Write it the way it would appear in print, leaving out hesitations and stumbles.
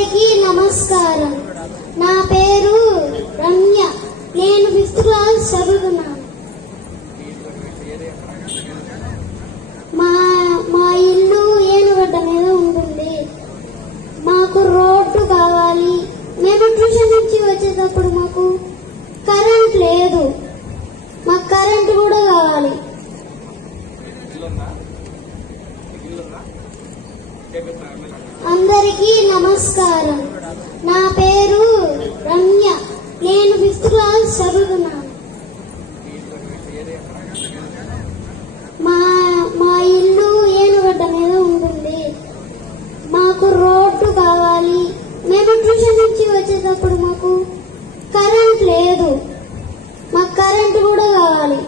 అందరికీ నమస్కారం. నా పేరు రమ్య. నేను 5th క్లాస్ చదువుతున్నాను. మా ఇల్లు ఏనుగడ్డ మీద ఉంటుంది. మాకు రోడ్డు కావాలి. మేము ట్యూషన్ నుంచి వచ్చేటప్పుడు మాకు కరెంట్ లేదు. మాకు కరెంట్ కూడా కావాలి. అందరికీ నమస్కారం. నా పేరు రమ్య. నేను 5th క్లాస్ చదువుతున్నాను. మా ఇల్లు ఏనుగడ్డ మీద ఉంటుంది. మాకు రోడ్డు కావాలి. మేము ట్యూషన్ నుంచి వచ్చేటప్పుడు మాకు కరెంట్ లేదు. మాకు కరెంట్ కూడా కావాలి.